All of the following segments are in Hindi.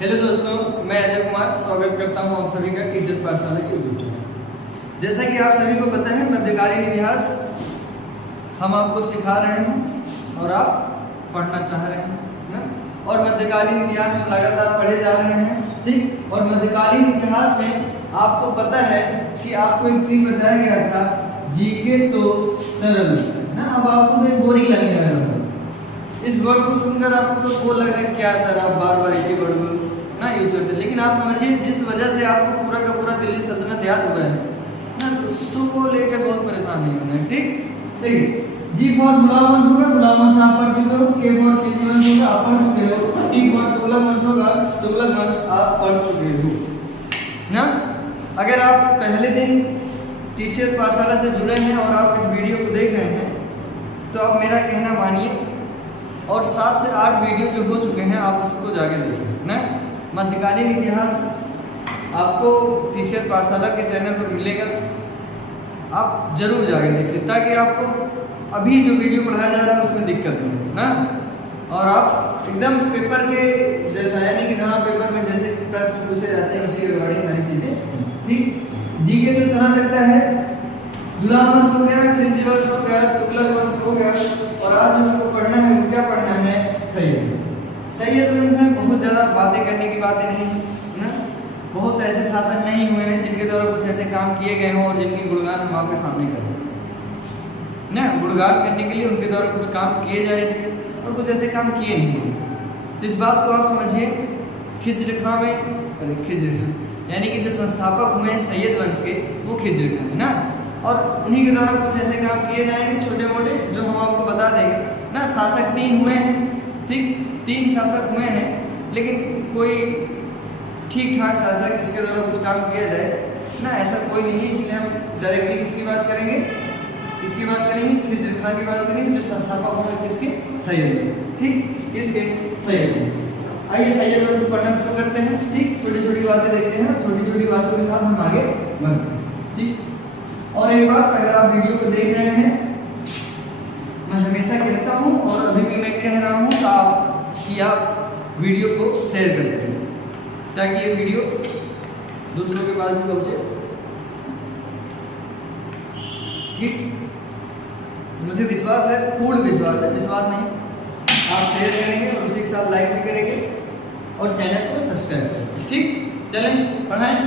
हेलो दोस्तों, मैं अजय कुमार स्वागत करता हूं आप सभी का टीचर्स पाठशाला के यूट्यूब चैनल। जैसा कि आप सभी को पता है, मध्यकालीन इतिहास हम आपको सिखा रहे हैं और आप पढ़ना चाह रहे हैं ना। और मध्यकालीन इतिहास में लगातार पढ़े जा रहे हैं, ठीक। और मध्यकालीन इतिहास में आपको पता है कि आपको एक चीज बताया गया था, जीके तो सरल ना। अब आपको तो बोरिंग लगने लगा, इस वर्ड को सुनकर आपको तो वो लग रहा है क्या सर आप बार बार इसी वर्ड को ना यूज करते। लेकिन आप समझिए, जिस वजह से आपको पूरा का पूरा दिल्ली सल्तनत याद हुआ है ना, तो उसको लेकर बहुत परेशान नहीं होना है, ठीक। देखिए, जी फॉर गुलाम वंश होगा, गुलाम वंश आप पढ़ चुके हो। के फॉर खिलजी वंश होगा, आप पढ़ चुके हो। टी फॉर तुगलक वंश होगा, तुगलक वंश आप पढ़ चुके हो ना। अगर आप पहले दिन टीचर्स पाठशाला से जुड़े हैं और आप इस वीडियो को देख रहे हैं, तो आप मेरा कहना मानिए और 7 से 8 वीडियो जो हो चुके हैं आप उसको जाके देखिए ना। मध्यकालीन इतिहास आपको टीचर पाठशाला के चैनल पर मिलेगा, आप जरूर जाके देखिए, ताकि आपको अभी जो वीडियो पढ़ाया जा रहा है उसमें दिक्कत नहीं ना। और आप एकदम पेपर के जैसा, यानी कि जहाँ पेपर में जैसे प्रश्न पूछे जाते हैं उसी रिगार्डिंग सारी चीजें, ठीक। जीके तो सरल लगता है, गुलाम वंश हो गया, खिलजी वंश हो गया, तुगलक वंश हो गया, और आज हमको पढ़ना है, क्या पढ़ना है, सैयद। सैयद में बहुत ज्यादा बातें करने की बातें नहीं ना। बहुत ऐसे शासक नहीं हुए हैं जिनके द्वारा कुछ ऐसे काम किए गए हों और जिनकी गुणगान हम आपके सामने करें ना। गुणगान करने के लिए उनके द्वारा कुछ काम किए जाए थे और कुछ ऐसे काम किए नहीं। तो इस बात को आप समझिए, खिज्र खां में, अरे खिज्र यानी कि जो संस्थापक हुए हैं सैयद वंश के, वो खिज्र खां है ना। और उन्हीं के द्वारा कुछ ऐसे काम किए जाएंगे छोटे मोटे, जो हम आपको बता देंगे ना। शासक 3 हुए हैं, ठीक, 3 शासक हुए हैं, लेकिन कोई ठीक ठाक शासक जिसके द्वारा कुछ काम किया जाए ना, ऐसा कोई नहीं है। इसलिए हम डायरेक्टली किसकी बात करेंगे, किसकी बात करेंगे, खिज्र खां की बात करेंगे, जो संस्थापक हुए किसके, सैयद, ठीक, किसके, सैयद। आइए सैयद वंश को पढ़ना शुरू करते हैं, ठीक। छोटी छोटी बातें देखते हैं, छोटी छोटी बातों के साथ हम आगे बढ़ते हैं, ठीक। और एक बात, अगर आप वीडियो को देख रहे हैं, मैं हमेशा कहता हूं और अभी भी मैं कह रहा हूं कि आप वीडियो को शेयर कर दें, ताकि ये वीडियो दूसरों के पास भी पहुंचे, ठीक। मुझे विश्वास है, पूर्ण विश्वास है, विश्वास नहीं, आप शेयर करेंगे और उसी के साथ लाइक भी करेंगे और चैनल को सब्सक्राइब करेंगे, ठीक। चलें पढ़ाएं,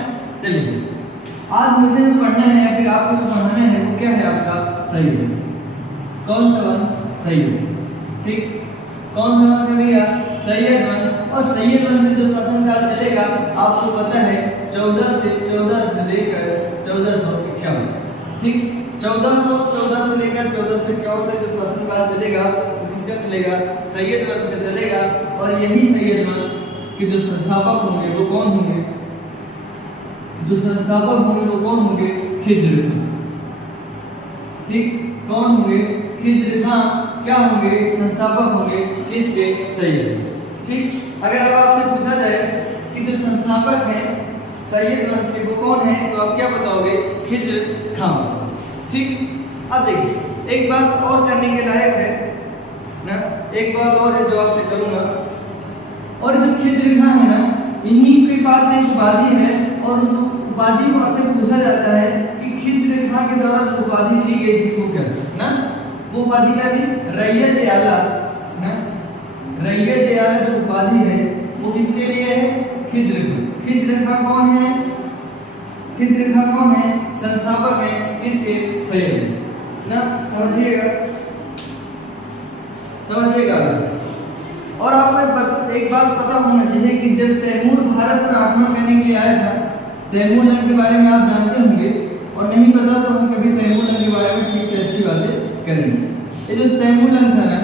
चलिए। आज मुझे जो पढ़ना है या फिर आपको जो पढ़ाना है वो क्या है, आपका सैयद वंश। कौन सा वंश, सैयद, ठीक। कौन सा वंश है भैया, सैयद वंश। और सैयद वंश में जो शासनकाल चलेगा आपको पता है 14 से लेकर 1451, ठीक। 1414 से लेकर 1451 तक जो शासनकाल चलेगा किसका चलेगा, सैयद वंश का चलेगा। और यही सैयद वंश के जो संस्थापक होंगे वो कौन होंगे, जो संस्थापक होंगे वो कौन होंगे, खिज्र खां, ठीक। कौन होंगे, खिज्र खां क्या होंगे, संस्थापक होंगे किसके, सैयद, ठीक। अगर अब आपसे पूछा जाए कि जो संस्थापक हैं सैयद वंश के वो कौन है, तो आप क्या बताओगे, खिज्र खां, ठीक। अब देखिए, एक बात और करने के लायक है ना, एक बात और है जो आपसे करूंगा। और जो खिज्र खां है ना, इन्हीं के पास एक उपाधि है, और उस उपाधि को आपसे पूछा जाता है कि खिज्र खां के द्वारा जो उपाधि ली गई थी वो क्या ना। वो उपाधि क्या थी, रैयत आला ना। रैयत आला जो उपाधि है वो किसके लिए है, खिज्र खां। खिज्र खां कौन है, खिज्र खां कौन है, संस्थापक है किसके, सैयद ना। समझिएगा, समझिएगा। और आपको एक बात पता होना चाहिए कि जब तैमूर भारत पर आक्रमण करने के लिए आया था, तैमूर लंग के बारे में आप जानते होंगे, और नहीं पता तो हम कभी तैमूर लंग के बारे में ठीक से अच्छी बातें करेंगे। ये जो तैमूर लंग था ना,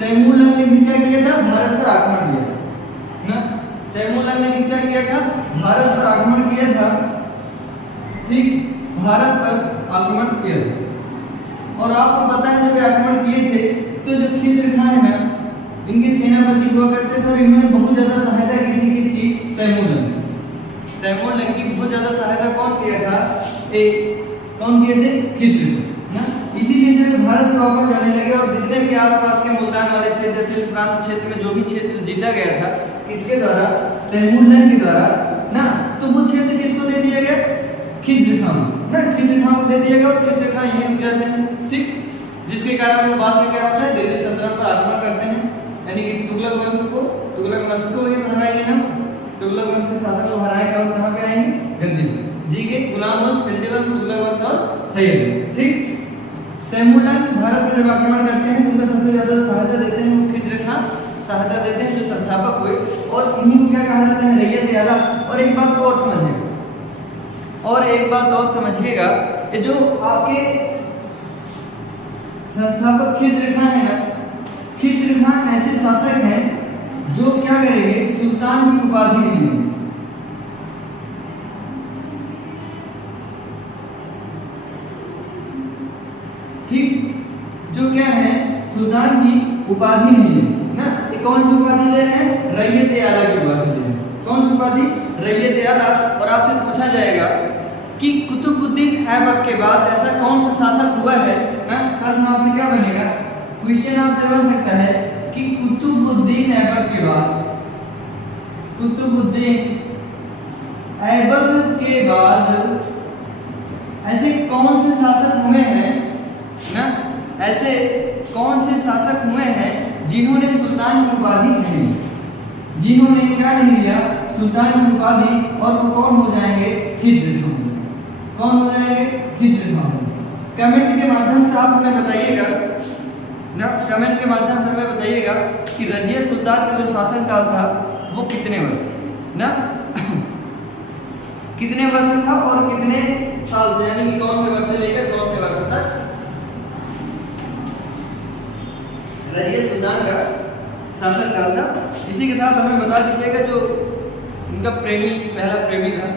तैमूर लंग ने भी क्या किया था, भारत पर आक्रमण किया ना। तैमूर लंग ने क्या किया था, भारत पर आक्रमण किया था, ठीक, भारत पर आक्रमण किया था। और आपको पता है जब आक्रमण किए थे तो जो खिज्र खां है ना, इनके सेनापति हुआ करते थे और इन्होंने बहुत ज्यादा सहायता की थी किसकी, तैमूर लंग। तैमूर लंग की बहुत ज्यादा सहायता कौन किया था, कौन किए थे, खिज्र ना। इसीलिए जब भारत से वापस जाने लगे और जितने भी आसपास के मुल्तान वाले क्षेत्र से प्रांत क्षेत्र में जो भी क्षेत्र जीता गया था, किसके द्वारा, तैमूरलंग के द्वारा ना। तो वो क्षेत्र किसको दे दिया गया, खिज्र खां ना, खिज्र खां को दे दिया गया और खिज्र खां यही रुक जाते हैं, ठीक। जिसके कारण वो बाद में क्या होता है, दिल्ली सल्तनत पर आक्रमण करते हैं, यानी कि तुगलक वंश को ही हराएंगे ना, तुगलक वंश के शासक को हराएंगे और कहां पे आएंगे, गद्दी जी के गुलाम वंश, गद्दी वंश, तुगलक वंश और सैयद, ठीक। तैमूरलंग भारत पर जब आक्रमण करते हैं उनका सबसे ज्यादा सहायता देते हैं वो खिज्र खां सहायता देते हैं, जो संस्थापक हुए, और इन्हीं को क्या कहा जाता है, रैयत आला। और एक बात और समझिएगा, ये जो आपके संस्थापक खिज्र खां है ना, खिज्र खां ऐसे शासक हैं जो क्या करेंगे, सुल्तान की उपाधि लेंगे, ठीक। जो क्या है, सुल्तान की उपाधि नहीं है ना। ये कौन सी उपाधि ले रहे हैं, रैयत आला की उपाधि ले रहे हैं। कौन सी उपाधि, रैयत आला। और आपसे पूछा जाएगा कि कुतुबुद्दीन ऐबक के बाद ऐसा कौन सा शासक हुआ है ना, प्रश्न आपसे क्या बनेगा, क्वेश्चन आपसे बन सकता है कि कुतुबुद्दीन ऐबक के बाद, कुतुबुद्दीन ऐबक के बाद ऐसे कौन से शासक हुए हैं ना, ऐसे कौन से शासक हुए हैं जिन्होंने सुल्तान की उपाधि नहीं ली, जिन्होंने क्या नहीं लिया, सुल्तान की उपाधि। और वो कौन हो जाएंगे, खिज्र खां। कौन हो जाएंगे, खिज्र खां। कमेंट के माध्यम से आप हमें बताइएगा ना, कमेंट के माध्यम से हमें बताइएगा कि रजिया सुल्तान का जो शासन काल था वो कितने वर्ष ना कितने वर्ष था और कितने साल से, यानी कि कौन से वर्ष से लेकर कौन से वर्ष तक रजिया सुल्तान का शासन काल था। इसी के साथ हमें बता दीजिएगा जो उनका पहला प्रेमी था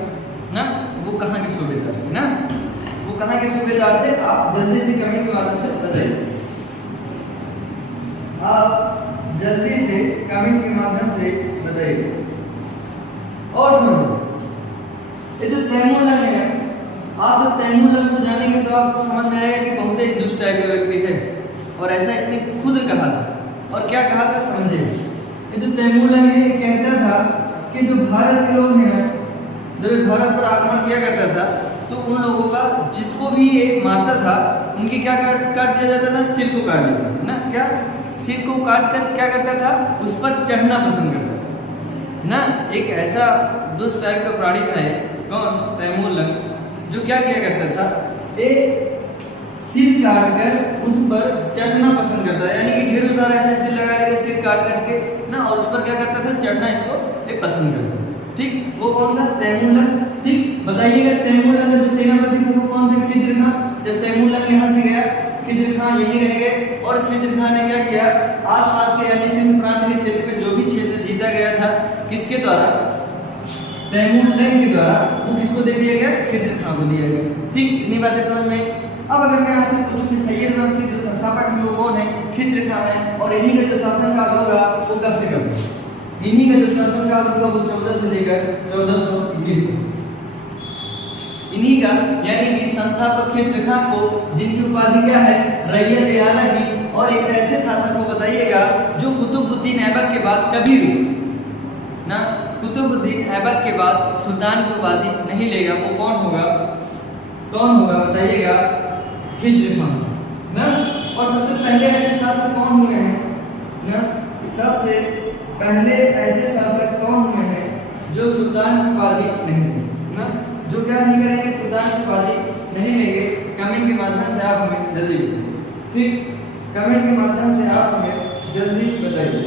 ना, वो कहाँ के सूबेदार थे ना, वो कहाँ के सूबेदार थे, आप जल्दी से कमेंट के माध्यम से बताइए, आप जल्दी से कमेंट के माध्यम से बताइए। और समझो, ये जो तैमूरलंग है, आप जब तैमूरलंग को जानेंगे तो आपको समझ में आएगा कि बहुत ही दुष्ट टाइप का व्यक्ति है, और ऐसा इसने खुद कहा था। और क्या कहा था समझिए, ये जो तैमूरलंग है ये कहता था कि जो भारत के लोग हैं, जब भारत पर आक्रमण किया करता था तो उन लोगों का, जिसको भी ये मारता था, उनकी क्या काट दिया जाता था, सिर को काट दिया था ना, क्या सिर को काट कर क्या करता था, उस पर चढ़ना पसंद करता था ना। एक ऐसा दुष्ट टाइप का प्राणी था कौन, तैमूरलंग, जो क्या किया करता था, एक सिर काट कर उस पर चढ़ना पसंद करता है, यानी कि ढेर सारा ऐसे सिर लगा के सिर काट करके ना, और उस पर क्या करता था, चढ़ना इसको एक पसंद करता था, ठीक। वो कौन था, तैमूरलंग, ठीक। बताइएगा तैमूरलंग का जो सेनापति थे वो कौन थे, खिज्र खां। जब तैमूरलंग यहाँ से गया, खिज्र खां यहीं रह गए, और खिज्र खां ने क्या किया, आसपास के यानी सिंध प्रांत के क्षेत्र में जो भी क्षेत्र जीता गया था, किसके द्वारा, तैमूरलंग के द्वारा, वो किसको दे दिया गया, खिज्र खां को दिया गया, ठीक। इतनी बातें समझ में। अब अगर मैं आपसे पूछूं कि सैयद वंश के जो संस्थापक हैं वो कौन है, खिज्र खां है, और इन्हीं का जो शासनकाल होगा वो कब से कब, इन्हीं का जो शासनकाल होगा वो 14 से लेकर 1421 तक, इन्हीं का, यानी कि संस्थापक खिज्र खां को, जिनकी उपाधि क्या है, रैयत आला की। और एक ऐसे शासक को बताइएगा जो कुतुबुद्दीन ऐबक के बाद कभी भी ना, कुतुबुद्दीन ऐबक के बाद सुल्तान की उपाधि नहीं लेगा, वो कौन होगा, बताइएगा, खिज्र खां ना। और सबसे पहले ऐसे शासक कौन हुए हैं ना, सबसे पहले ऐसे शासक कौन हुए हैं जो सुल्तान की उपाधि नहीं थे ना, जो क्या नहीं करेंगे, सुल्तान की उपाधि नहीं लेंगे। कमेंट के माध्यम से आप हमें जल्दी, ठीक, कमेंट के माध्यम से आप हमें जल्दी बताइए,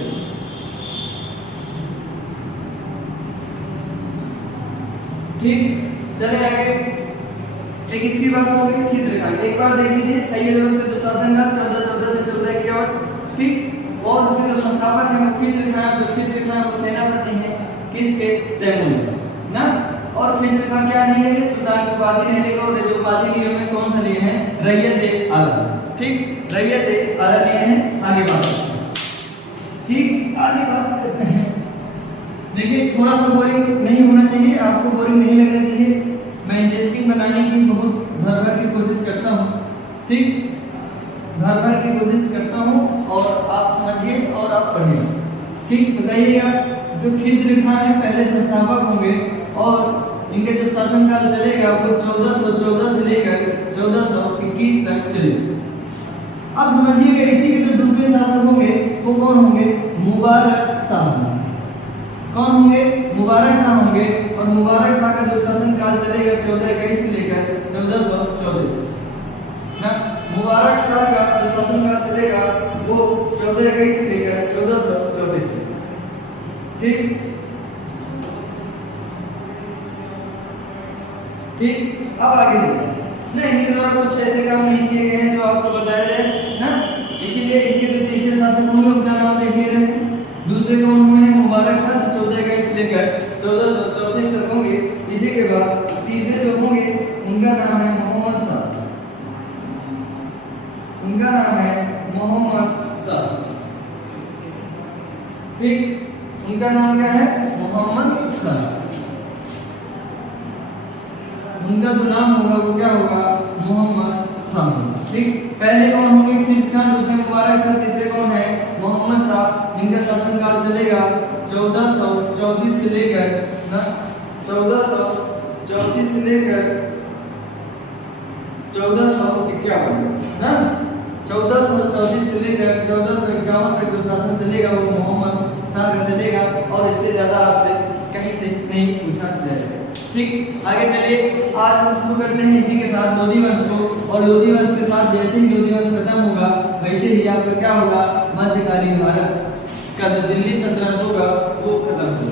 ठीक। चले आगे, एक इसकी बात हो गई खिज्र खां। एक बार देख लीजिए सैयद वंश का जो शासनकाल 1414 से 1451, ठीक। और उसके जो संस्थापक हैं वो खिज्र खां, जो खिज्र खां वो सेनापति हैं किसके, तैमूरलंग ना। और खिज्र खां क्या नहीं लेंगे, सुल्तान की उपाधि नहीं लेंगे, और जो उपाधि लिए हैं कौन सा लिए हैं, रैयत आला, ठीक, रैयत आला लिए हैं। आगे बात, ठीक, आगे बात करते हैं। देखिए थोड़ा सा बोरिंग नहीं होना चाहिए, आपको बोरिंग नहीं लगना चाहिए, मैं इंटरेस्टिंग बनाने की बहुत भर की कोशिश करता हूँ, ठीक, भर की कोशिश करता हूँ, और आप समझिए और आप पढ़िए, ठीक। बताइएगा जो खिद्र खां है पहले संस्थापक होंगे और इनका जो शासनकाल चलेगा वो 1414 से लेकर 1421 तक चलेगा। अब समझिएगा इसी के जो दूसरे शासक होंगे वो कौन होंगे? मुबारक शाह। कौन होंगे? मुबारक शाह होंगे। और मुबारक शाह का जो शासनकाल चलेगा 1421 से लेकर 1424 ना। मुबारक शाह का जो शासनकाल चलेगा वो 1421 से लेकर 1424। ठीक ठीक। अब आगे ना, इनके द्वारा कुछ ऐसे काम नहीं किए गए हैं जो आपको बताया जाए ना, इसीलिए इनके जो तीसरे शासक होंगे उनका नाम लिख ले रहे हैं। दूसरे कौन हुए? मुबारक शाह, 1421 से लेकर 1434 तक होंगे। इसी के बाद तीसरे जो होंगे उनका नाम है मोहम्मद शाह। उनका नाम है मोहम्मद शाह। ठीक, उनका नाम क्या है? मोहम्मद शाह। उनका जो नाम होगा वो क्या होगा? मोहम्मद शाह। ठीक, पहले कौन होंगे? खिद्र खां, दूसरे मुबारक शाह, तीसरे कौन है? मोहम्मद शाह। इनका शासनकाल चलेगा 1434 से लेकर ना 1434 से लेकर 1451 ना। 1434 से लेकर 1451 तक जो शासन चलेगा वो मोहम्मद शाह का चलेगा और इससे ज्यादा आपसे कहीं से नहीं पूछा जाएगा। ठीक, आगे चलिए आज हम शुरू करते हैं इसी के साथ लोधी वंश को। और लोधी वंश के साथ जैसे ही लोधी वंश खत्म होगा वैसे ही आपका क्या होगा? मध्यकालीन भारत का जो दिल्ली सल्तनत होगा वो खत्म होगा।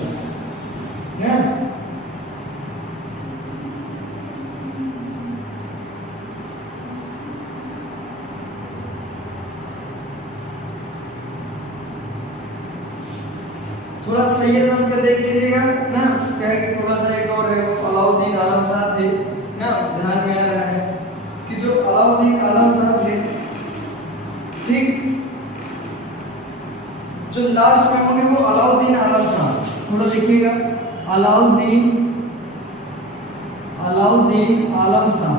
थोड़ा सैयद वंश का देख लीजिएगा ना, कहे कि थोड़ा सा एक और है वो अलाउद्दीन आलम शाह थे ना। ध्यान में आ रहा है कि जो अलाउद्दीन आलम शाह थे, ठीक, जो लास्ट में होंगे वो अलाउद्दीन आलम शाह। थोड़ा देखिएगा, अलाउद्दीन आलम शाह।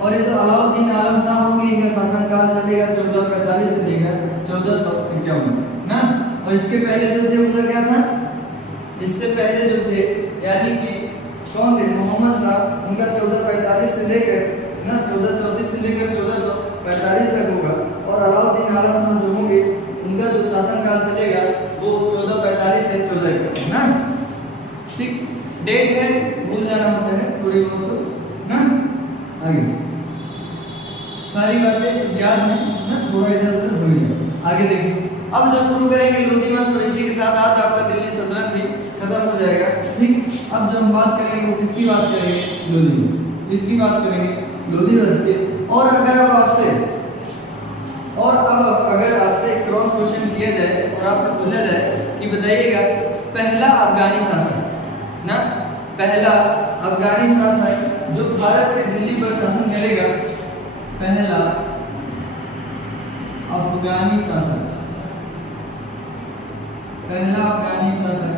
और ये जो अलाउद्दीन आलम शाह होंगे इनका शासनकाल चलेगा 1445 से लेकर 1451 ना। और इसके पहले जो थे उनका क्या था? इससे पहले जो थे यानी कि कौन थे? मोहम्मद शाह। उनका 1445 से लेकर ना 1434 से लेकर 1445 तक होगा। और अलाउद्दीन आलम शाह जो होंगे उनका जो शासनकाल चलेगा वो 1445 से 1451 ना। ठीक, डेट है भूल जाना होता है थोड़ी बहुत तो ना। आगे सारी बातें याद है ना, थोड़ा इधर उधर भूल गया। आगे देखिए, अब जो शुरू करेंगे लोधी वंश और इसी के साथ आज आपका दिल्ली सल्तनत भी खत्म हो जाएगा। ठीक, अब जो हम बात करेंगे वो किसकी बात करेंगे? लोधी वंश। किसकी बात करेंगे? लोधी वंश की। और अगर आपसे क्रॉस क्वेश्चन किया जाए और आपसे पूछा जाए कि बताइएगा पहला अफगानी शासक ना, पहला अफगानी शासक जो भारत के दिल्ली पर शासन करेगा, पहला अफगानी शासक, पहला अफगानी शासक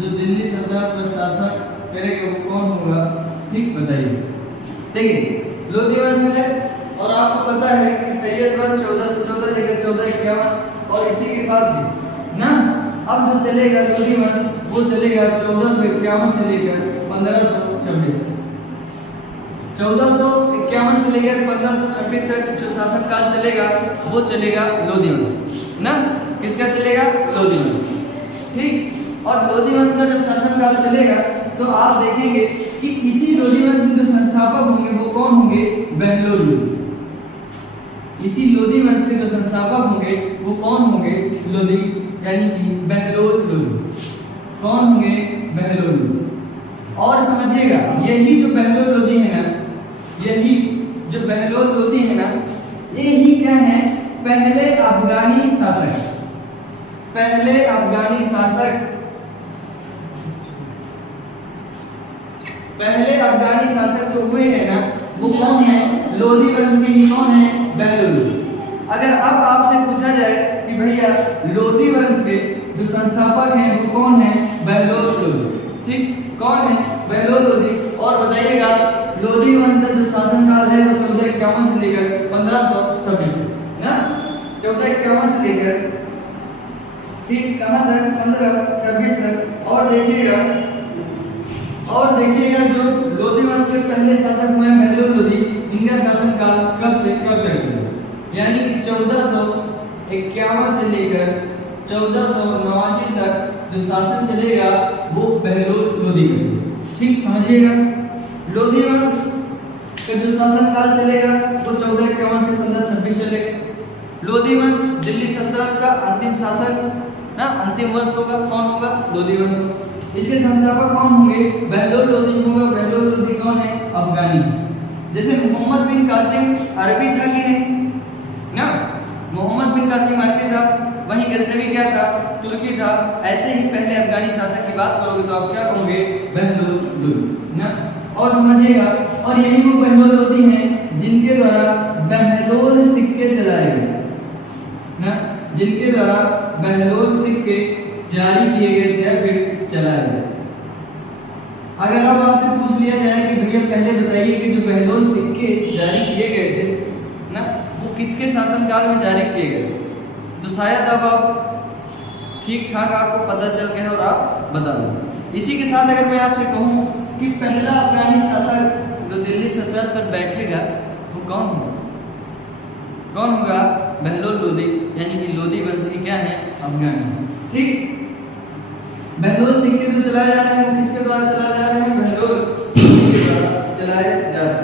जो दिल्ली सल्तनत पर शासन करेगा वो कौन होगा? ठीक, बताइए। देखिए लोधी वंश है और आपको पता है कि सैयद वंश 1414 लेकर 1451 और इसी के साथ ही ना अब जो चलेगा लोधी वंश वो चलेगा 1451 से लेकर 1526। 1451 से लेकर 1526 तक जो शासनकाल चलेगा वो चलेगा लोधी वंश ना। किसका चलेगा? लोधी वंश। ठीक, और लोधी वंश का जब शासनकाल चलेगा तो आप देखेंगे कि इसी लोधी वंश के जो संस्थापक होंगे वो कौन होंगे? बहलोल लोधी। इसी लोधी वंश के जो संस्थापक होंगे वो कौन होंगे? लोधी यानी कि बहलोल लोधी। कौन होंगे? बहलोल लोधी। और समझिएगा यही जो बहलोल लोधी है ना, यही जो बहलोल लोधी है ना, यही क्या है? पहले अफगानी शासक। पहले अफगानी शासक, पहले अफगानी शासक जो हुए हैं ना वो कौन है? लोधी वंश के ही कौन है? बहलोल लोधी। अगर अब आपसे पूछा जाए कि भैया लोधी वंश के जो संस्थापक हैं वो कौन है? बहलोल लोधी। ठीक, कौन है? बहलोल लोधी। और बताइएगा लोधी वंश का जो शासनकाल है वो 1451 से लेकर 1526 ना, 1451 से लेकर ठीक, कहाँ तक? 1526 तक। और देखिएगा जो लोधी वंश के पहले शासक हुए बहलोल लोधी, इनका शासनकाल कब से कब तक है? यानी कि 1451 से लेकर 1489 तक जो शासन चलेगा वो बहलोल लोधी का। ठीक, समझिएगा, लोधी वंश का जो शासनकाल चलेगा वो 1451 से 1526 चलेगा। लोधी वंश दिल्ली सल्तनत का अंतिम शासक ना, अंतिम वंश होगा। कौन होगा? लोधी वंश होगा। इसके संस्थापक कौन होंगे? बहलोल लोधी होगा। बहलोल लोधी कौन है? अफगानी। जैसे मोहम्मद बिन कासिम अरबी था कि नहीं ना, मोहम्मद बिन कासिम अरबी था, वहीं गजनवी क्या था? तुर्की था। ऐसे ही पहले अफगानी शासक की बात करोगे तो आप क्या कहोगे? बहलोल लोधी ना। और समझिएगा, और यही वो बहलोल लोधी हैं जिनके द्वारा बहलोल सिक्के चलाए गए ना, जिनके द्वारा बहलोल सिक्के जारी किए गए थे या फिर चलाए गए। अगर अब आपसे पूछ लिया जाए कि भैया पहले बताइए कि जो बहलोल सिक्के जारी किए गए थे ना, वो किसके शासनकाल में जारी किए गए, तो शायद अब आप ठीक ठाक आपको पता चल गया और आप बता दो। इसी के साथ अगर मैं आपसे कहूं कि पहला अफगानी शासक जो दिल्ली सल्तनत पर बैठेगा वो कौन होगा? कौन होगा? बहलोल लोधी, यानी कि लोधी वंश ही क्या है? अफगानी। ठीक, बहलोल सिक्के जो चलाए जा रहे हैं वो किसके द्वारा चलाए जा रहे हैं? बहलोल के द्वारा चलाए जा रहे हैं।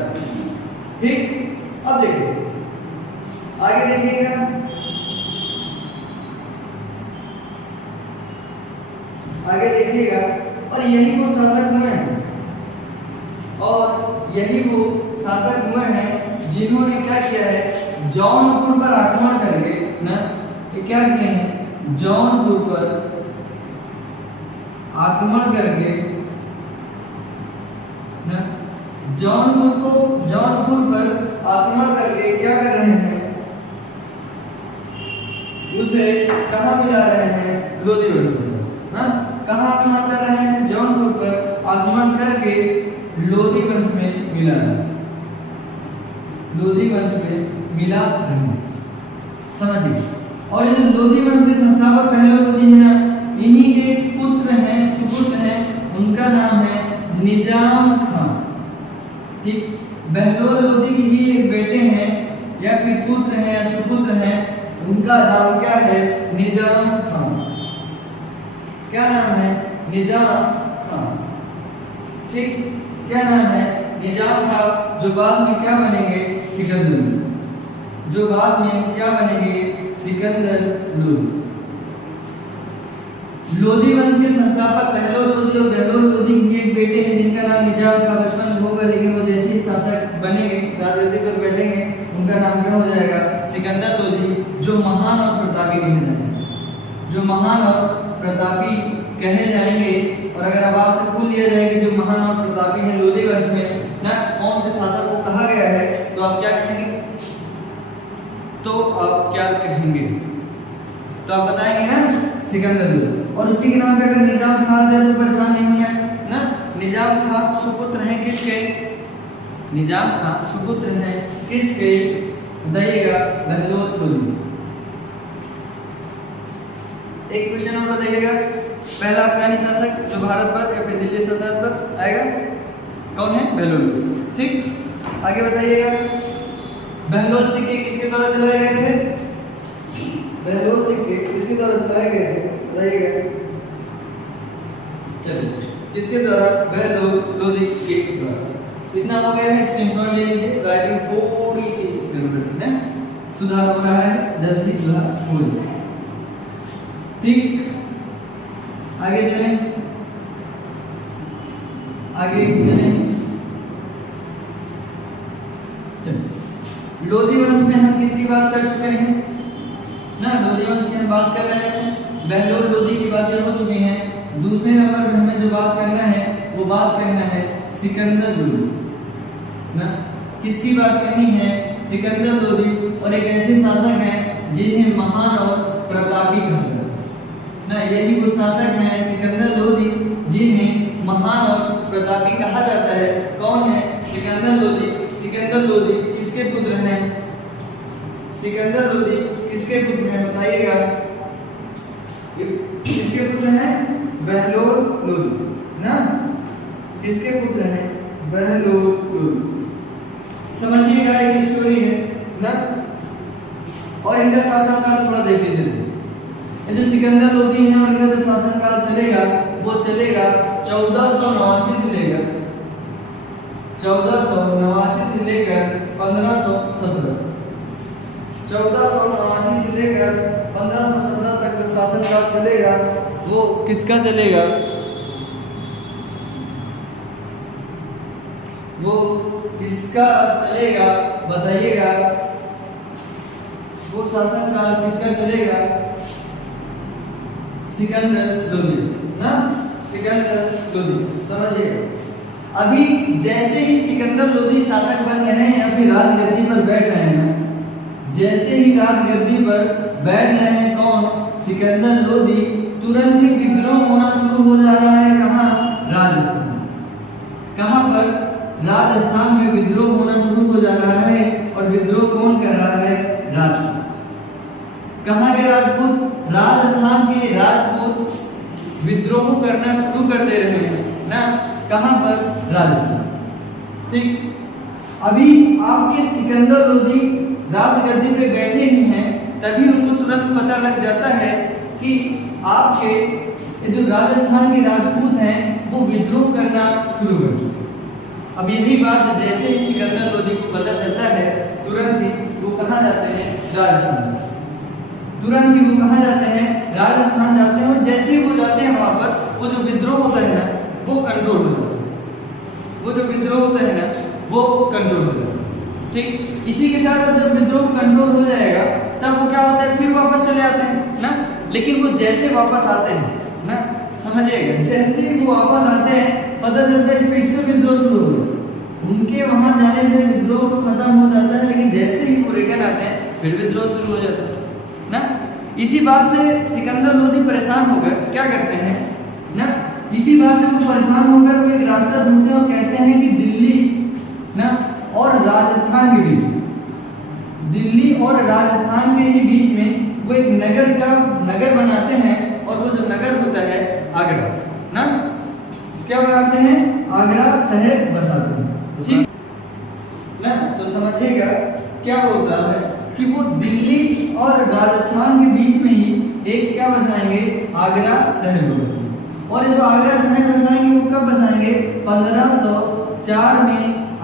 ठीक, अब देखिए आगे, देखिएगा और यही वो शासक हुए हैं, और यही वो शासक हुए हैं जिन्होंने क्या किया है? जौनपुर पर आक्रमण करके ना, ये क्या किए हैं? जौनपुर पर आक्रमण करके ना, जौनपुर पर आक्रमण करके क्या कर रहे हैं? उसे कहाँ मिला रहे हैं? लोधी वंश में। कहाँ आक्रमण कर रहे हैं? जौनपुर पर आक्रमण करके लोधी वंश में मिला रहे हैं। लोधी वंश में मिला रहे हैं, समझिए। और ये लोधी वंश के संस्थापक बहलोल लोधी है ना, इन्हीं के पुत्र हैं, सुपुत्र हैं, उनका नाम है निजाम खान। ठीक, बहलोल लोधी के ही एक बेटे हैं या फिर पुत्र हैं या सुपुत्र हैं, उनका नाम क्या है? निजाम खान। क्या नाम है? निजाम खान। ठीक, क्या नाम है? निजाम खान, जो बाद में क्या बनेंगे? सिकंदर लोधी। जो बाद में क्या बनेंगे? सिकंदर लोधी। लोधी वंश के संस्थापक बहलोल लोधी और बहलोल लोधी के एक बेटे हैं जिनका नाम निजाम था। बचपन में होगा, लेकिन वो जैसे ही शासक बनेंगे, राजगद्दी पर बैठेंगे, उनका नाम क्या हो जाएगा? सिकंदर लोधी, जो महान और प्रतापी कहे जाएंगे, जो महान और प्रतापी कहे जाएंगे। और अगर अब आपसे पूछ लिया जाए कि जो महान और प्रतापी है लोधी वंश में ना, कौन से शासक को कहा गया है, तो आप क्या कहेंगे? तो आप बताएंगे ना? सिकंदर लोधी। और उसी के नाम पे अगर निजाम खान है तो परेशान नहीं होंगे ना। निजाम खान सुपुत्र हैं किसके? निजाम खान सुपुत्र हैं किसके? बताइएगा, बहलोल लोधी। एक क्वेश्चन और बताइएगा, पहला अफगानी शासक जो भारत पर या फिर दिल्ली सल्तनत पर आएगा कौन है? बहलोल लोधी। ठीक, आगे बताइएगा, बहलोल सिक्के किसके द्वारा चलाए गए थे? बहलोल सिक्के किसके द्वारा चलाए गए थे? बताइएगा। चलिए, किसके द्वारा? बहलोल लोधी के द्वारा। इतना हो गया है, स्क्रीनशॉट ले लीजिए। राइटिंग थोड़ी सी जरूरत है, सुधार हो रहा है, जल्दी सुधार हो जाए। ठीक, आगे चलें। लोधी वंश में हम किसकी बात कर चुके हैं ना? लोधी वंश की हम बात कर रहे हैं, बहलोल लोधी की बातें हो चुकी हैं। दूसरे नंबर पर हमें जो बात करना है वो बात करना है सिकंदर लोधी ना। किसकी बात करनी है? सिकंदर लोधी। और एक ऐसे शासक हैं जिन्हें महान और प्रतापी कहा जाता है ना। यही वो शासक हैं सिकंदर लोधी जिन्हें महान और प्रतापी कहा जाता है। कौन है? सिकंदर लोधी। सिकंदर लोधी किसके पुत्र हैं? सिकंदर लोधी किसके पुत्र हैं? बताइएगा। किसके पुत्र हैं? बहलोल लोदी ना, किसके पुत्र हैं? बहलोल लोदी। समझिएगा, एक स्टोरी है ना। और इनका शासनकाल थोड़ा देख लीजिए। ये जो सिकंदर लोदी है और इनका जो शासनकाल चलेगा वो चलेगा 1489 से लेकर 1489 से लेकर 1517। 1489 से लेकर 1517 तक जो शासनकाल चलेगा वो किसका चलेगा? वो किसका चलेगा बताइएगा? वो शासनकाल किसका चलेगा? सिकंदर लोदी ना, सिकंदर लोदी। समझिए, अभी जैसे ही सिकंदर लोदी शासक बन रहे हैं, अभी राजगद्दी पर बैठ रहे हैं, जैसे ही राजगद्दी पर बैठ रहे हैं कौन? सिकंदर लोदी, तुरंत ही विद्रोह होना शुरू हो जा रहा है। कहाँ? राजस्थान। कहाँ पर? राजस्थान में विद्रोह होना शुरू हो जा रहा है। और विद्रोह कौन कर रहा है? राजपूत। कहाँ के राजपूत? राजस्थान के राजपूत विद्रोह करना शुरू कर दे रहे हैं ना। कहाँ पर? राजस्थान। ठीक, अभी आपके सिकंदर लोदी राजगद्दी पे बैठे ही हैं, तभी उनको तुरंत पता लग जाता है कि आपके जो राजस्थान के राजपूत हैं वो विद्रोह करना शुरू कर चुके। अब यही बात जैसे ही सिकंदर लोदी को पता चलता है, तुरंत ही वो कहाँ जाते हैं? राजस्थान। तुरंत ही वो कहाँ जाते हैं? राजस्थान जाते हैं। और जैसे ही वो जाते हैं वहां पर वो जो विद्रोह होता है ना वो कंट्रोल हो जाता है। वो जो विद्रोह होता है ना वो कंट्रोल हो जाता है। ठीक, इसी के साथ जब विद्रोह कंट्रोल हो जाएगा तब वो क्या होता है? फिर वापस चले आते हैं ना। लेकिन वो जैसे वापस आते हैं ना, समझिएगा, जैसे ही वो वापस आते हैं पता चलता है फिर से विद्रोह शुरू हो गया। उनके वहां जाने से विद्रोह तो खत्म हो जाता है, लेकिन जैसे ही वो रिटर्न आते हैं फिर विद्रोह शुरू हो जाता है ना। इसी बात से सिकंदर लोदी परेशान होकर क्या करते हैं ना, इसी बात से वो परेशान होकर वो एक रास्ता ढूंढते हैं और कहते हैं कि दिल्ली ना और राजस्थान के बीच, दिल्ली और राजस्थान के ही बीच में वो एक नगर बनाते हैं। और वो जो नगर होता है आगरा ना, क्या बनाते हैं? आगरा शहर बसाते हैं। ठीक ना, तो समझिएगा क्या होता है कि वो दिल्ली और राजस्थान के बीच में ही एक क्या बसाएंगे? आगरा शहर को बसाएंगे। और ये जो आगरा शहर बसाएंगे वो कब बसाएंगे? 1504 में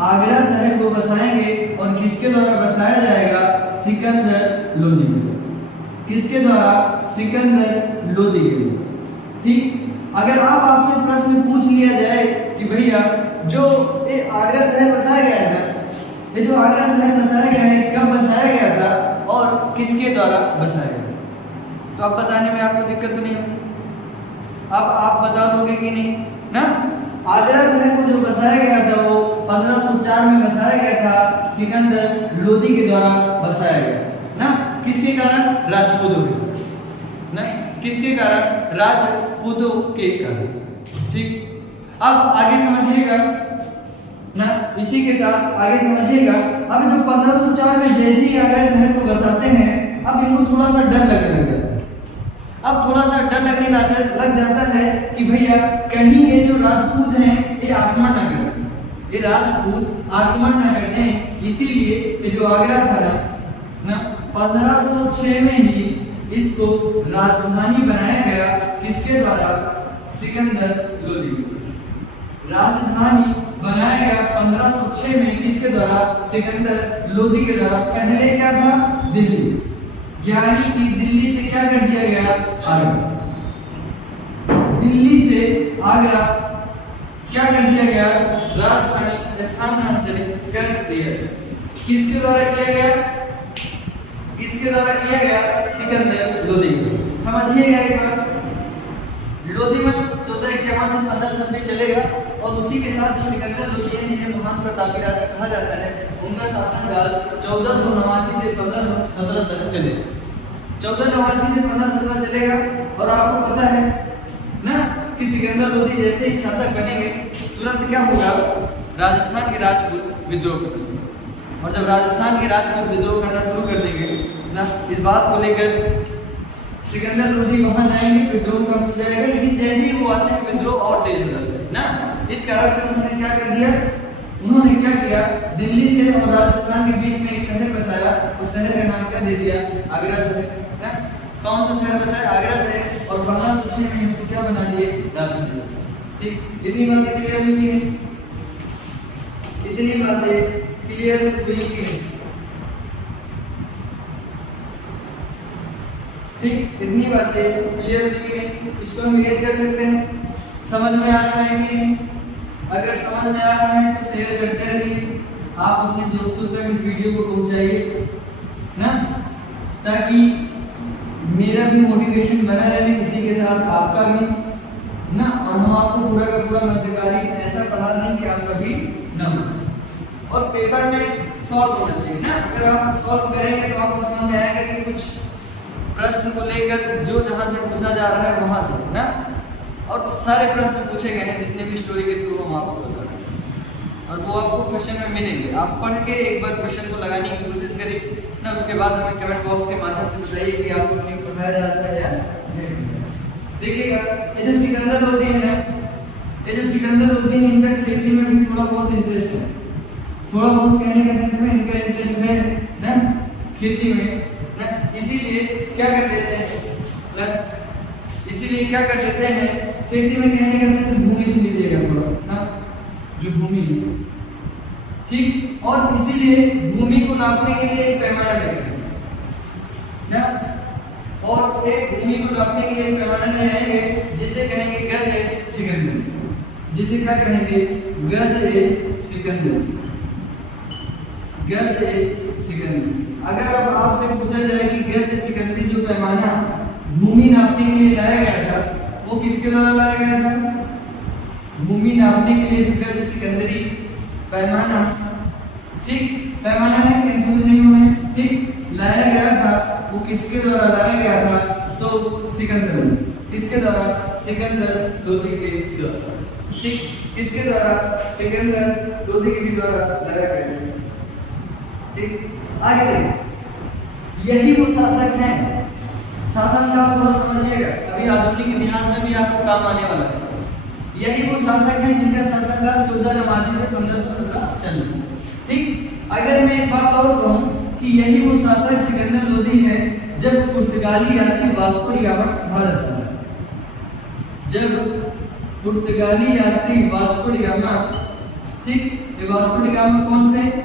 आगरा शहर को बसाएंगे। और किसके द्वारा बसाया जाएगा? सिकंदर लोदी के द्वारा। किसके द्वारा? सिकंदर लोदी के द्वारा। ठीक, अगर आपसे प्रश्न पूछ लिया जाए कि भैया जो ये आगरा शहर बसाया गया है ना, ये जो आगरा शहर बसाया गया है कब बसाया गया था और किसके द्वारा बसाया गया, तो अब बताने में आपको दिक्कत तो नहीं होगी। अब आप बता दोगे कि नहीं ना। आगरा शहर को जो बसाया गया था वो 1504 में बसाया गया था, सिकंदर लोदी के द्वारा बसाया गया ना। किसके कारण? राजपूतों के ना, किसके कारण? राजपूतों के कारण। ठीक, अब आगे समझिएगा ना, इसी के साथ आगे समझिएगा। अब जो 1504 में जैसे ही आगरा शहर को बसाते हैं, अब इनको थोड़ा सा डर लगने लग जाता है। अब थोड़ा सा डर लगने लग जाता है कि भैया कहीं ये जो राजपूत हैं ये आक्रमण न करें, ये राजपूत आक्रमण न कर दें। इसीलिए ये जो आगरा था ना 1506 में ही इसको राजधानी बनाया गया। किसके द्वारा? सिकंदर लोदी। राजधानी बनाया गया 1506 में किसके द्वारा? सिकंदर लोदी के द्वारा। पहले क्या था? दिल्ली, यानी कि दिल्ली से क्या कर दिया गया? आगरा। दिल्ली से आगरा क्या कर दिया गया? राजधानी स्थानांतरित कर दिया गया। किसके द्वारा किया गया? किसके द्वारा किया गया? सिकंदर लोदी। समझिएगा एक बार, लोदी वंश 1451 से 1526 चलेगा। और उसी के साथ जो सिकंदर लोदी है जिन्हें महान प्रतापी राजा कहा जाता है, उनका शासनकाल 1489 से 1517 तक चलेगा। 1489 से 1517 चलेगा। और आपको पता है ना कि सिकंदर लोदी जैसे ही शासक बनेंगे तुरंत क्या होगा? राजस्थान के राजपूत विद्रोह करते हैं। और जब राजस्थान के राजपूत विद्रोह करना शुरू कर देंगे ना, इस बात को लेकर सिकंदर लोदी वहां जाएंगे, विद्रोह कम हो जाएगा, लेकिन जैसे ही वो आते हैं विद्रोह और तेज हो जाता है ना। इस कारण से उन्होंने क्या कर दिया, उन्होंने क्या किया, दिल्ली से और राजस्थान के बीच में एक शहर बसाया, उस शहर का नाम क्या दे दिया, आगरा शहर। कौन सा शहर बसाया, आगरा शहर, और 1506 में इसको क्या बना दिए, राजधानी। ठीक, इतनी बातें क्लियर हुई कि नहीं, इतनी बातें क्लियर हुई कि नहीं, ठीक, इतनी बातें क्लियर हुई कि नहीं। इसको हम इरेज कर सकते हैं, समझ में आ रहा है कि नहीं। अगर समझ में आ रहा है तो शेयर करते रहिए, आप अपने दोस्तों तक इस वीडियो को पहुंचाइए ना, ताकि मेरा भी मोटिवेशन बना रहे, किसी के साथ आपका भी ना, और हम आपको पूरा का पूरा मध्यकारी ऐसा पढ़ा दें कि आप कभी ना हो। और पेपर में सॉल्व होना चाहिए ना, अगर आप सॉल्व करेंगे तो आपको समझ में आएगा कि कुछ प्रश्न को लेकर जो जहां से पूछा जा रहा है वहां से ना, और सारे प्रश्न पूछे गए हैं जितने भी स्टोरी के थ्रू हम आपको बता रहे हैं, और वो आपको क्वेश्चन में मिलेंगे। आप पढ़ के एक बार क्वेश्चन को लगाने की कोशिश करिए ना, उसके बाद हमें कमेंट बॉक्स के माध्यम से बताइए कि आपको ठीक पढ़ाया जाता है या नहीं। देखिएगा, ये जो सिकंदर लोदी है, ये जो सिकंदर लोदी है, इनका खेती में भी थोड़ा बहुत इंटरेस्ट है, थोड़ा बहुत कहने के सेंस में इनका इंटरेस्ट है ना खेती में ना, इसीलिए क्या कर देते हैं, इसीलिए क्या कर देते हैं खेती में, कहने का सेंस भूमि से लीजिएगा थोड़ा ना, जो भूमि है, ठीक, और इसीलिए भूमि को नापने के लिए एक पैमाना लेते हैं ना, और एक भूमि को नापने के लिए पैमाना ले आएंगे जिसे कहेंगे गज सिकंदर, जिसे क्या कहेंगे, गज सिकंदर, गज सिकंदर। अगर अब आपसे पूछा जाए कि गज सिकंदरी जो पैमाना भूमि नापने के लिए लाया गया था वो किसके द्वारा लाया गया था, भूमि नापने के लिए गज सिकंदरी पैमाना, ठीक, पैमाना है, कंफ्यूज नहीं होना, ठीक, लाया गया था, वो किसके द्वारा लाया गया था, तो सिकंदर, किसके द्वारा, सिकंदर लोदी के द्वारा, ठीक, किसके द्वारा, सिकंदर लोदी के द्वारा लाया गया, ठीक। आगे देखिए, यही वो शासक हैं, शासन का थोड़ा समझिएगा, अभी आधुनिक इतिहास में भी आपको काम आने वाला है। यही वो शासक हैं जिनका शासनकाल 14 नवासी से 1517 चल रहा है, ठीक। अगर मैं एक बात और कहूं कि यही वो शासक सिकंदर लोदी है जब पुर्तगाली यात्री वास्को डी गामा भारत आया, जब पुर्तगाली यात्री वास्को डी गामा, ठीक, ये वास्को डी गामा कौन से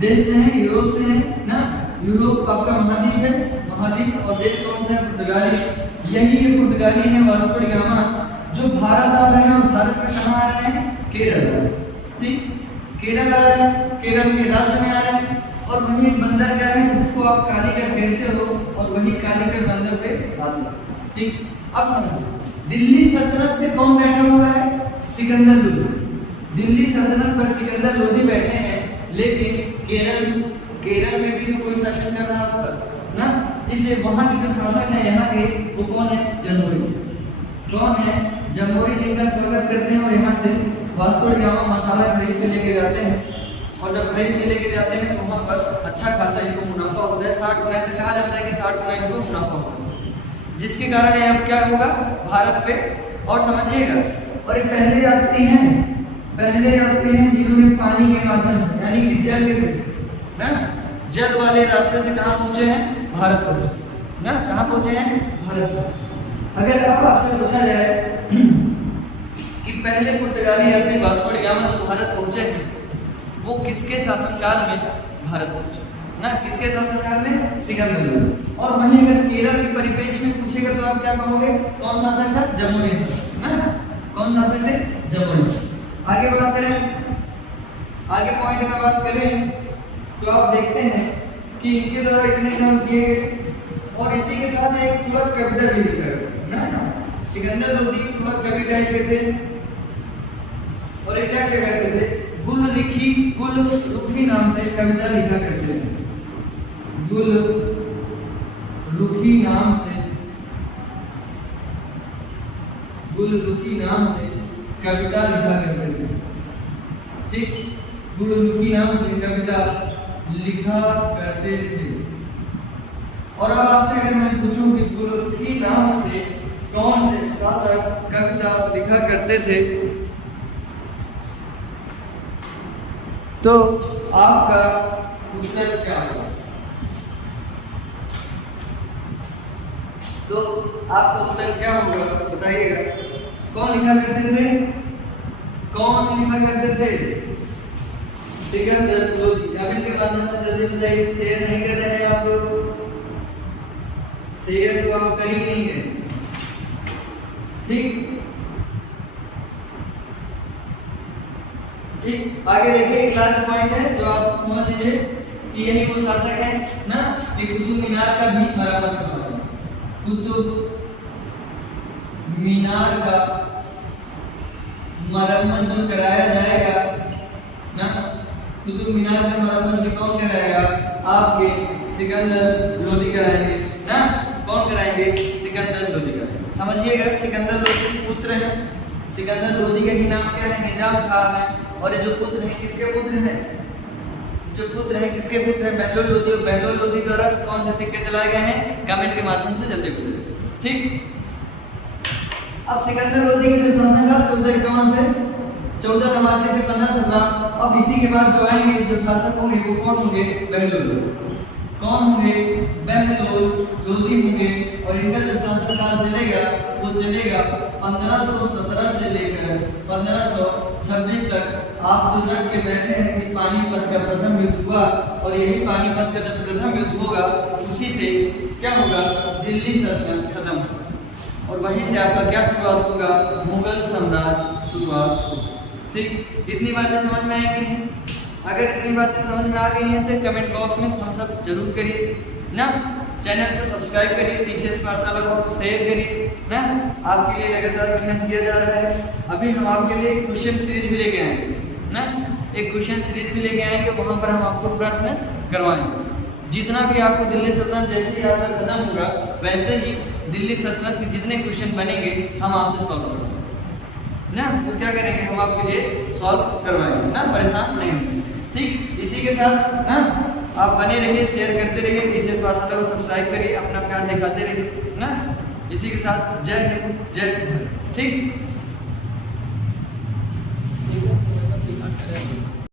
देश से है, यूरोप से है ना, यूरोप आपका महाद्वीप है, महाद्वीप, और देश कौन सा है, पुर्तगाली। यही ये पुर्तगाली है वास्को डी गामा जो भारत आ रहे हैं, और भारत में कहां आ रहे हैं, केरल, ठीक, केरल आ रहे हैं, केरल के राज्य में आ रहे हैं, और वही एक बंदर क्या है जिसको आप कालीकट कहते हो, और वही कालीकट बंदर पे आते हैं, ठीक। अब समझो, दिल्ली सल्तनत पे कौन बैठा हुआ है, सिकंदर लोदी, दिल्ली सल्तनत पर सिकंदर लोदी बैठे हैं, लेकिन केरल में भी कोई शासन कर रहा होगा ना, इसलिए वहां के जो शासक है यहाँ के, वो कौन है, जमोरी, कौन है, जमोरी, जिनका स्वागत करते हैं, और यहाँ से वास्को डी गामा मसाला खरीद के लेके जाते हैं, और जब खरीद के लेके जाते हैं तो वहां पर अच्छा खासा इनको मुनाफा होता है, 60 गुना से कहा जाता है कि 60 गुना इनको मुनाफा होता है, जिसके कारण अब क्या होगा भारत पे, और समझिएगा, और ये पहले यात्री हैं जिन्होंने पानी के माध्यम से, यानी कि जल के ना, जल वाले रास्ते से कहां पहुंचे हैं, भारत पहुंचे ना, कहां पहुंचे हैं, भारत। अगर अब आपसे पूछा जाए कि पहले पुर्तगाली यात्री वास्को डी गामा जो भारत पहुंचे हैं वो किसके शासनकाल में भारत पहुंचे ना, किसके शासनकाल में, सिकंदर लोदी। और वहीं अगर केरल के परिप्रेक्ष्य में पूछेगा तो आप क्या कहोगे, कौन शासक था, जमोरी ना, कौन शासक थे, जमोरी। आगे बात करें, आगे पॉइंट में बात करें तो आप देखते हैं कि इनके द्वारा इतने काम किए गए, और इसी के साथ एक थोड़ा कविता भी लिखा गया ना, सिकंदर लोदी थोड़ा कवि टाइप के थे, और एक क्या करते थे, गुल रुखी नाम से कविता लिखा करते थे, गुल रुखी नाम से कविता लिखा करते थे, ठीक, गुल रुखी नाम से कविता लिखा करते थे। और अब आपसे अगर मैं पूछूं कि तुर्की नाम से कौन से शासक कविता लिखा करते थे, तो आपका उत्तर क्या होगा? तो आपका उत्तर क्या होगा बताइएगा। कौन लिखा करते थे? कौन लिखा करते थे? सिकंदर लोदी। कमेंट के माध्यम से जल्दी बताइए। शेयर नहीं कर रहे हैं आप लोग, शेयर तो आप कर ही नहीं है, ठीक। आगे देखिए, एक लास्ट पॉइंट है जो आप समझ लीजिए कि यही वो शासक है ना कि कुतुब मीनार का भी मरम्मत करवाएंगे। कुतुब मीनार का मरम्मत जो कराया जाएगा ना, कुतुब मीनार का मरम्मत भी कौन कराएगा? आपके सिकंदर लोदी कराएंगे ना। कौन कराएंगे? सिकंदर लोदी कराएंगे। समझिएगा, सिकंदर लोदी पुत्र है। सिकंदर लोदी का ही नाम क्या है? निजाम खां है। और ये जो पुत्र है किसके पुत्र हैं? जो पुत्र है किसके पुत्र है? बहलोल लोदी। और बहलोल लोदी द्वारा कौन से सिक्के चलाए गए हैं? कमेंट के माध्यम से जल्दी बताइए, ठीक। अब सिकंदर लोदी के जो शासनकाल 1489 से 1517। अब इसी के बाद जो आएंगे जो शासक होंगे वो कौन होंगे? बहलोल लोदी। कौन होंगे? बहलोल लोदी होंगे। और इनका जो शासनकाल चलेगा वो चलेगा 1517 से लेकर 1526 तक। आप जो रट के बैठे हैं कि पानीपत का प्रथम युद्ध हुआ, और यही पानीपत का जो प्रथम युद्ध होगा उसी से क्या होगा? दिल्ली सल्तनत खत्म होगा, और वहीं से आपका क्या शुरुआत होगा? मुगल साम्राज्य शुरुआत होगा, ठीक। इतनी बातें समझ में आई कि नहीं? अगर इतनी बातें समझ में आ गई हैं तो कमेंट बॉक्स में थम्स अप जरूर करिए ना। चैनल को सब्सक्राइब करिए, टीसीएस पाठशाला को शेयर करिए ना। आपके लिए लगातार मेहनत किया जा रहा है। अभी हम आपके लिए क्वेश्चन सीरीज भी लेके आएंगे ना, एक क्वेश्चन सीरीज भी लेके आएंगे। वहां पर हम आपको प्रश्न करवाएंगे। जितना भी आपको दिल्ली सल्तनत जैसे ही आपका खत्म होगा वैसे ही दिल्ली सल्तनत के जितने क्वेश्चन बनेंगे हम आपसे सॉल्व करेंगे ना। वो क्या करेंगे? हम आपके लिए सॉल्व करवाएंगे ना, परेशान नहीं होंगे, ठीक। इसी के साथ ना आप बने रहिए, शेयर करते रहिए, टीसीएस पाठशाला को सब्सक्राइब करिए, अपना प्यार दिखाते रहिए ना। इसी के साथ जय हिंद, जय भारत, ठीक।